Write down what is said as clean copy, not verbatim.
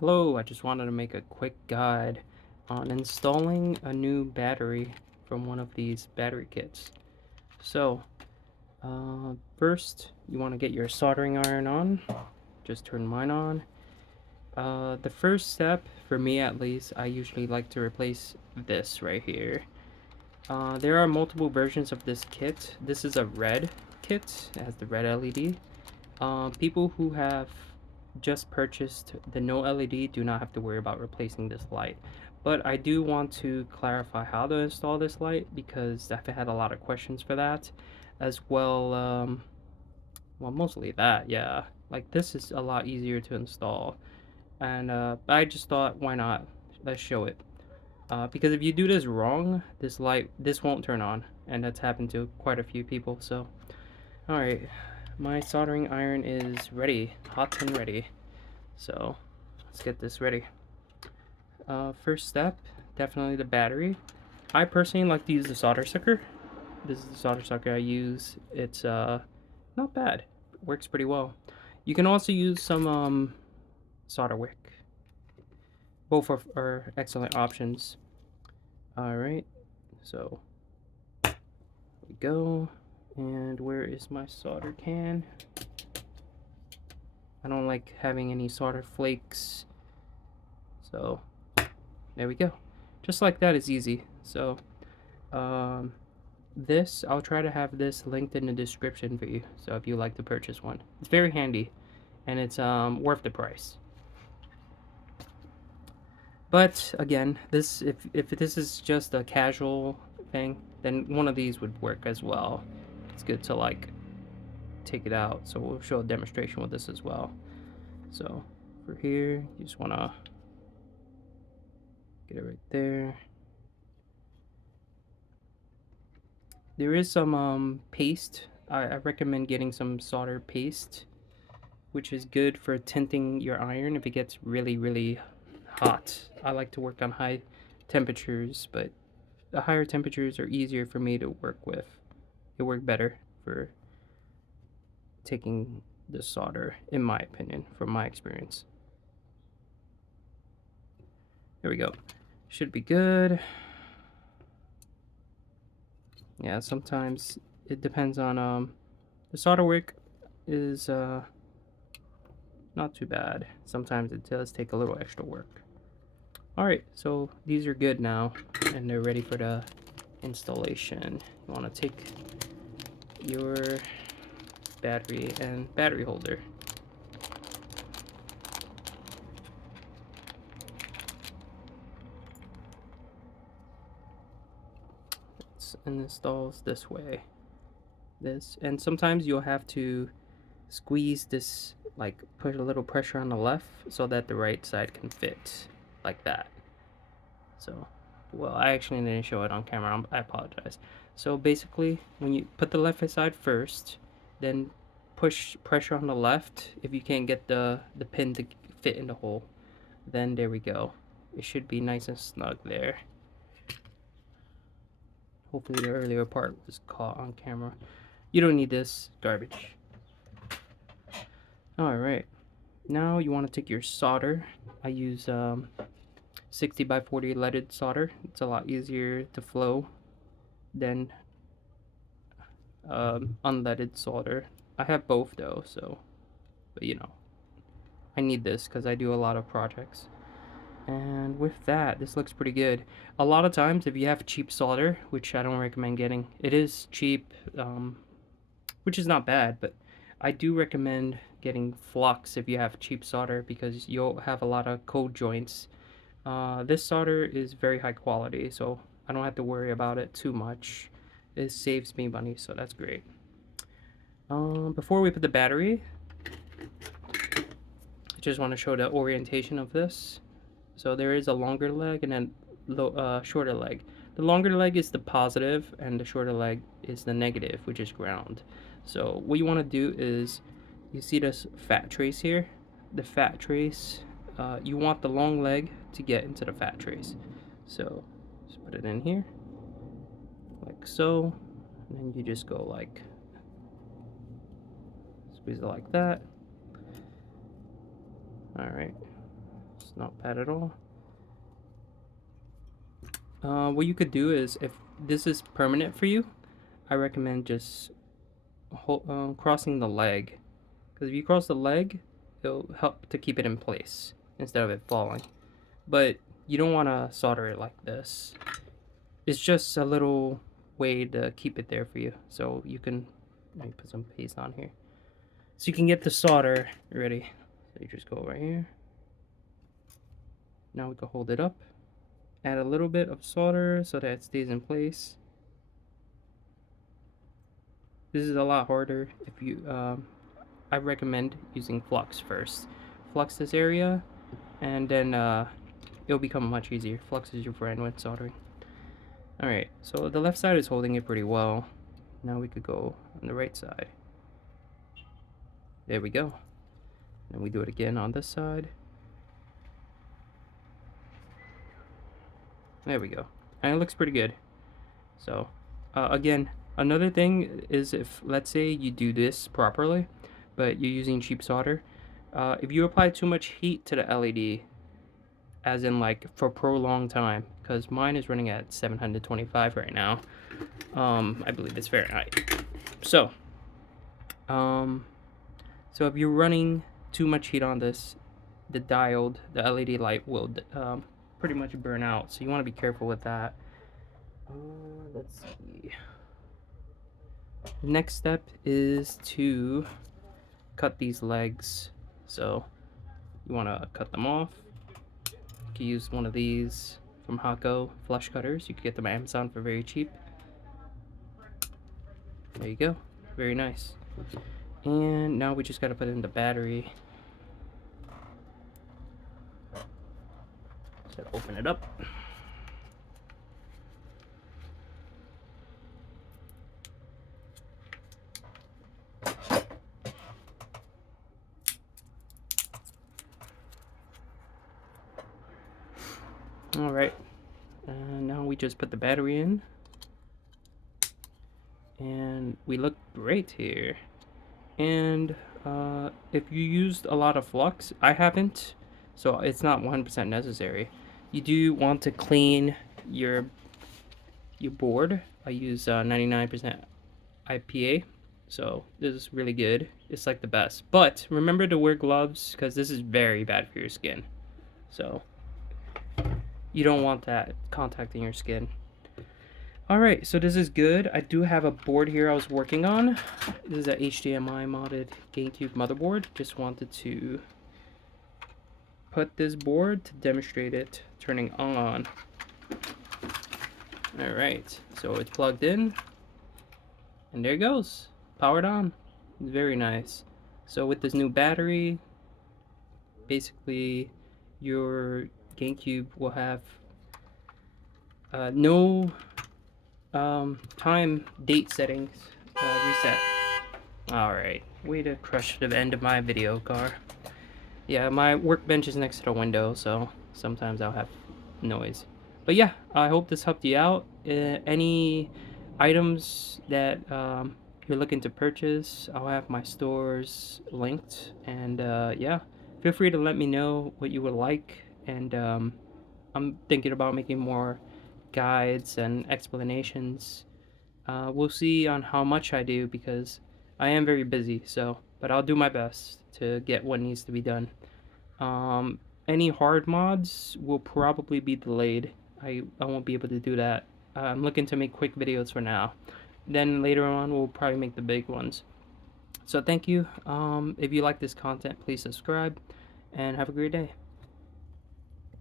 Hello, I just wanted to make a quick guide on installing a new battery from one of these battery kits. So, first you want to get your soldering iron on. Just turn mine on. The first step, for me at least, I usually like to replace this right here. There are multiple versions of this kit. This is a red kit, it has the red LED. People who have just purchased the no LED do not have to worry about replacing this light. But I do want to clarify how to install this light because I've had a lot of questions for that as well. Well, mostly that, yeah. Like this is a lot easier to install, and I just thought, why not? Let's show it. Because if you do this wrong, this won't turn on, and that's happened to quite a few people. So, all right, my soldering iron is ready, hot and ready. So let's get this ready. First step, definitely the battery. I personally like to use the solder sucker. This is the solder sucker I use. It's not bad. It works pretty well. You can also use some solder wick. Both are excellent options. All right, so here we go. And where is my solder can? I don't like having any solder flakes. So there we go. Just like that is easy. So um, this, I'll try to have this linked in the description for you. So if you like to purchase one, it's very handy and it's worth the price. But again, if this is just a casual thing, then one of these would work as well. It's good to like take it out. So we'll show a demonstration with this as well. So for here, you just wanna get it right there. There is some paste. I recommend getting some solder paste, which is good for tinting your iron if it gets really hot. I like to work on high temperatures, but the higher temperatures are easier for me to work with. They work better for taking the solder, in my opinion, from my experience. There we go. Should be good. Yeah, sometimes it depends on the solder work is not too bad. Sometimes it does take a little extra work. Alright, so these are good now and they're ready for the installation. You want to take your battery and battery holder. And installs this way. And sometimes you'll have to squeeze this, like put a little pressure on the left so that the right side can fit like that. So, well, I actually didn't show it on camera. I apologize. So basically, when you put the left side first, then push pressure on the left. If you can't get the pin to fit in the hole, then there we go. It should be nice and snug there. Hopefully the earlier part was caught on camera. You don't need this garbage. Alright, now you want to take your solder. I use 60 by 40 leaded solder. It's a lot easier to flow than unleaded solder. I have both though, so, but you know, I need this because I do a lot of projects. And with that, this looks pretty good. A lot of times, if you have cheap solder, which I don't recommend getting, it is cheap, which is not bad, but I do recommend getting flux if you have cheap solder because you'll have a lot of cold joints. This solder is very high quality, so I don't have to worry about it too much. It saves me money, so that's great. Before we put the battery, I just want to show the orientation of this. So there is a longer leg and then shorter leg. The longer leg is the positive and the shorter leg is the negative, which is ground. So what you want to do is, you see this fat trace here? The fat trace, you want the long leg to get into the fat trace. So just put it in here, like so, and then you just go like, squeeze it like that. All right, It's not bad at all. What you could do is, if this is permanent for you, I recommend just crossing the leg. Because if you cross the leg, it'll help to keep it in place instead of it falling. But you don't want to solder it like this. It's just a little way to keep it there for you. So you can, let me put some paste on here. So you can get the solder ready. So you just go right here. Now we can hold it up. Add a little bit of solder so that it stays in place. This is a lot harder if you, I recommend using flux first. Flux this area, and then it'll become much easier. Flux is your friend when soldering. Alright, so the left side is holding it pretty well. Now we could go on the right side. There we go. And we do it again on this side. There we go. And it looks pretty good. So, again, another thing is, if, let's say you do this properly, but you're using cheap solder, if you apply too much heat to the LED, as in like for prolonged time, because mine is running at 725 right now, I believe it's Fahrenheit. So if you're running too much heat on this, the diode, the LED light will pretty much burn out, so you want to be careful with that. Let's see. Next step is to cut these legs. So you want to cut them off. You can use one of these from Hako flush cutters. You can get them on Amazon for very cheap. There you go. Very nice. And now we just got to put in the battery. So open it up. Alright, now we just put the battery in, and we look great here. And if you used a lot of flux, I haven't, so it's not 100% necessary. You do want to clean your board. I use 99% IPA, so this is really good. It's like the best. But remember to wear gloves, because this is very bad for your skin. So you don't want that contacting your skin. Alright, so this is good. I do have a board here I was working on. This is a HDMI modded GameCube motherboard. Just wanted to put this board to demonstrate it turning on. Alright, so it's plugged in. And there it goes. Powered on. Very nice. So with this new battery, basically your GameCube will have no time date settings reset. Alright, way to crush the end of my video, car. Yeah, my workbench is next to the window, so sometimes I'll have noise. But yeah, I hope this helped you out. Any items that you're looking to purchase, I'll have my stores linked. And yeah, feel free to let me know what you would like. And I'm thinking about making more guides and explanations. We'll see on how much I do, because I am very busy, but I'll do my best to get what needs to be done. Any hard mods will probably be delayed. I won't be able to do that. I'm looking to make quick videos for now. Then later on we'll probably make the big ones. So thank you. If you like this content, please subscribe and have a great day.